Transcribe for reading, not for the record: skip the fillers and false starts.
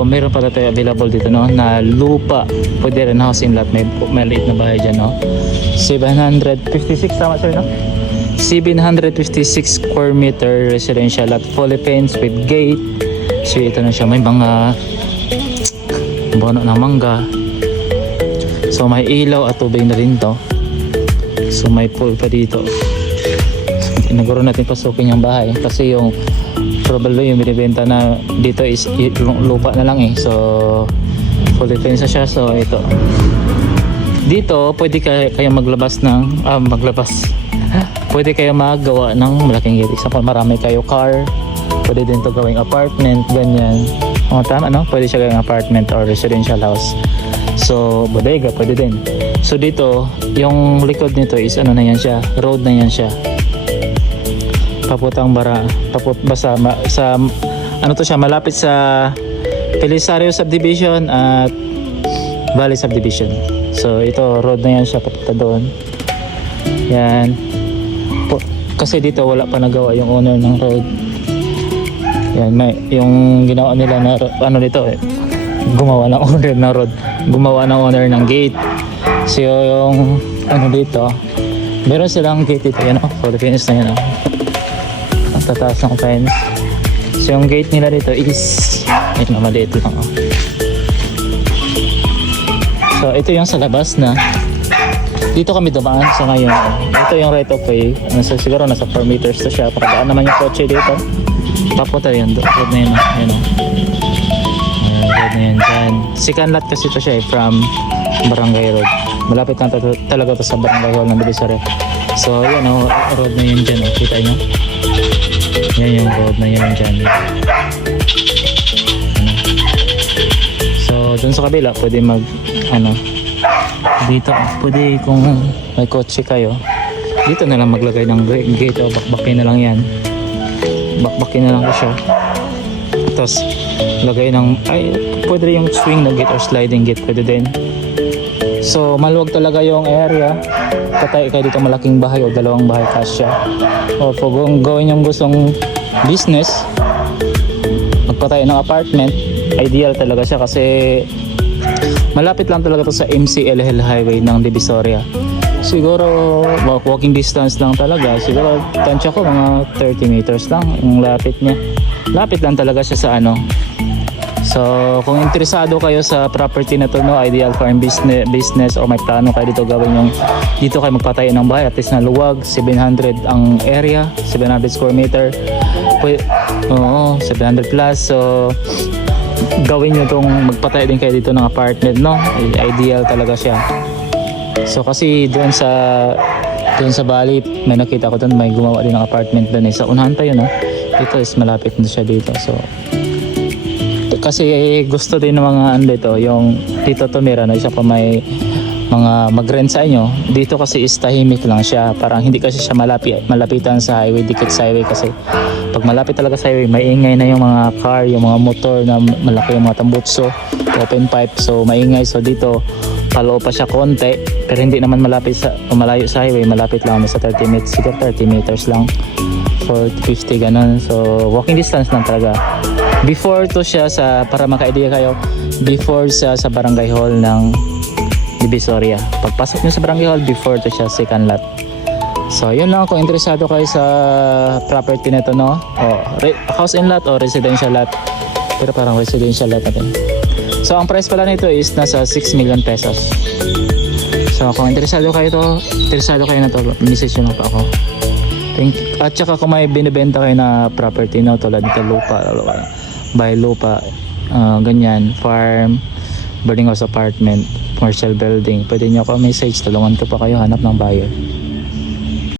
So meron pala tayo available dito, no, na lupa. Pwede rin house in lot. May maliit na bahay dyan, no. 756, tama sir, no? 756 square meter residential lot, fully fenced with gate. So ito na siya, may mga bono ng mangga. So may ilaw at tubig na rin to. So may pool pa dito. So tinaguro natin pasukin yung bahay kasi yung probably yung binibenta na dito is lupa na lang eh. So fully fenced na siya. So ito dito pwede kayo maglabas ng pwede kayo maggawa ng malaking gate. Example, marami kayo car, pwede din to gawing apartment, ganyan. Tama, no? Pwede siya gawing apartment or residential house. So bodega pwede din. So dito yung likod nito is ano na yan siya, road na yan siya, paputang bara, basta sa ano to siya, malapit sa Belisario subdivision at Valley subdivision. So ito road na yan siya, papunta doon yan. Kasi dito wala pa nagawa yung owner ng road yan. May yung ginawa nila na ano dito eh, gumawa ng owner ng road, gumawa ng owner ng gate. So yung ano dito, meron silang gate dito, yan o, for the fence na yan o, ang tataas ng fence. So yung gate nila dito is ito na, maliit lang o. So ito yung sa labas na dito kami dumaan. So ngayon ito yung right of way, siguro nasa 4 meters to siya, para daan naman yung kotse dito, papunta yun, road na yun, yun o. Road na yun dyan. Second lot kasi ito siya eh, from Barangay Road. Malapit lang talaga ito sa Barangay Hall ng Divisoria. So yan o, road na yun dyan o. Kita nyo? Yan yung road na yun dyan. So dun sa kabila pwede mag ano, dito pwede kung may kotse kayo, dito na lang maglagay ng gate o bakbakin na lang yan. Bakbakin na lang ko siya. Tapos lagay ng pwede rin yung swing na gate or sliding gate, pwede din. So maluwag talaga yung area. Patay kayo dito malaking bahay o dalawang bahay kasya. O kung gawin yung gustong business, magpatay ng apartment, ideal talaga siya kasi malapit lang talaga to sa MCLL Highway ng Divisoria. Siguro walking distance lang talaga. Siguro tansya ko mga 30 meters lang yung lapit niya. Lapit lang talaga siya sa ano. So kung interesado kayo sa property na to, no, ideal for business o may plano kayo dito gawin yung dito kayo magpatayo ng bahay, at least na luwag, 700 ang area, 700 square meter. Oo, 700 plus. So gawin nyo itong magpatayo din kayo dito ng apartment, no? Ideal talaga siya. So kasi doon sa Bali, may nakita ko doon, may gumawa din ng apartment doon eh. Sa unahan pa yun, no? Ito is malapit na siya dito. So kasi gusto din ng mga ano dito, yung dito tumira, no? Isa pa may mga mag-rent sa inyo. Dito kasi is tahimik lang siya. Parang hindi kasi siya malapitan sa highway, dikit sa highway. Kasi pag malapit talaga sa highway, maingay na yung mga car, yung mga motor na malaki, yung mga tambutso, open pipe. So maingay. So dito paloob pa siya konti, pero hindi naman malapit sa malayo sa highway. Malapit lang sa 30 meters, siguro 30 meters lang, 450 ganun. So walking distance lang talaga. Before to siya sa, para maka-idea kayo, before siya sa Barangay Hall ng Divisoria. Pagpasok nyo sa Barangay Hall, before to siya second lot. So yun lang, kung interesado kayo sa property na to, no? O, house in lot o residential lot. Pero parang residential lot natin. So ang price pala nito is nasa 6 million pesos. So kung interesado kayo na to, message nyo lang pa ako. Thank you. At saka kung may binibenta kayo na property, no, tulad nito lupa, buy lupa, ganyan, farm, boarding house, apartment, commercial building, pwede nyo ako message, tulungan ko pa kayo hanap ng buyer.